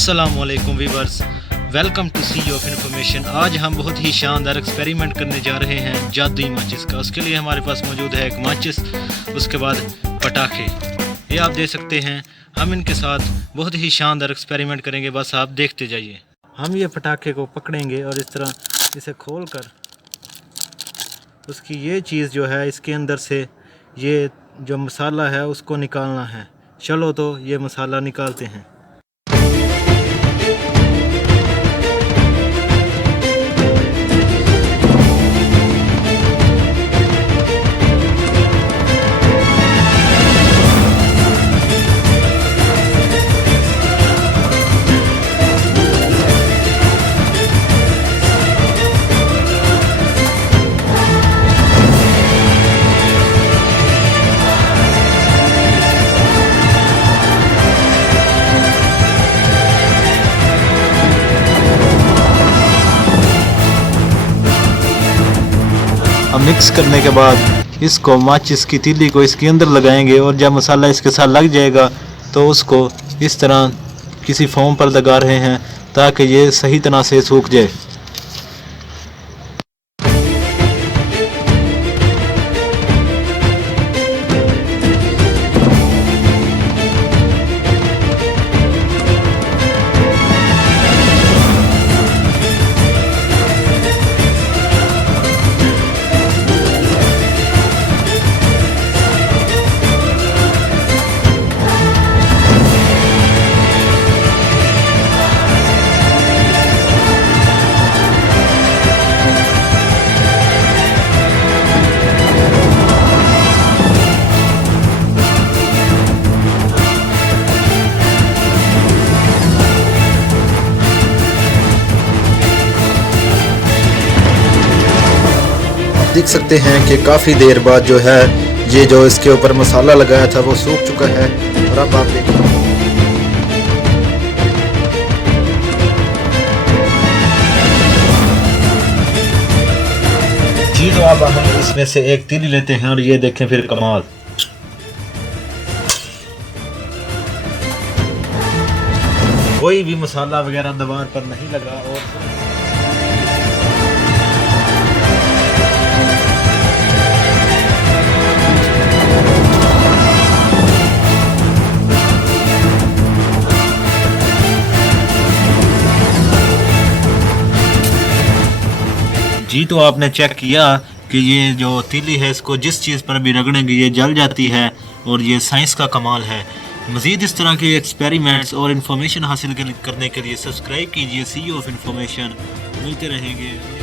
अस्सलामुअलैकुम viewers, welcome to sea of information. आज हम बहुत ही शानदार एक्सपेरिमेंट करने जा रहे हैं जादुई माचिस का। उसके लिए हमारे पास मौजूद है एक माचिस, उसके बाद पटाखे। ये आप देख सकते हैं। हम इनके साथ बहुत ही शानदार एक्सपेरिमेंट करेंगे, बस आप देखते जाइए। हम ये पटाखे को पकड़ेंगे और इस तरह इसे खोल कर उसकी ये चीज़ जो है इसके अंदर से ये जो मसाला है उसको निकालना है। चलो तो ये मसाला निकालते हैं। अब मिक्स करने के बाद इसको माचिस की तीली को इसके अंदर लगाएंगे और जब मसाला इसके साथ लग जाएगा तो उसको इस तरह किसी फोम पर लगा रहे हैं ताकि ये सही तरह से सूख जाए। देख सकते हैं कि काफ़ी देर बाद जो है ये जो इसके ऊपर मसाला लगाया था वो सूख चुका है। और अब आप देखिए जी, तो अब हम इसमें से एक तीली लेते हैं और ये देखें फिर कमाल। कोई भी मसाला वगैरह दीवार पर नहीं लगा और जी, तो आपने चेक किया कि ये जो तीली है इसको जिस चीज़ पर भी रगड़ेंगे ये जल जाती है और ये साइंस का कमाल है। मज़ीद इस तरह के एक्सपेरिमेंट्स और इन्फॉर्मेशन हासिल करने के लिए सब्सक्राइब कीजिए सी ऑफ इन्फॉर्मेशन। मिलते रहेंगे।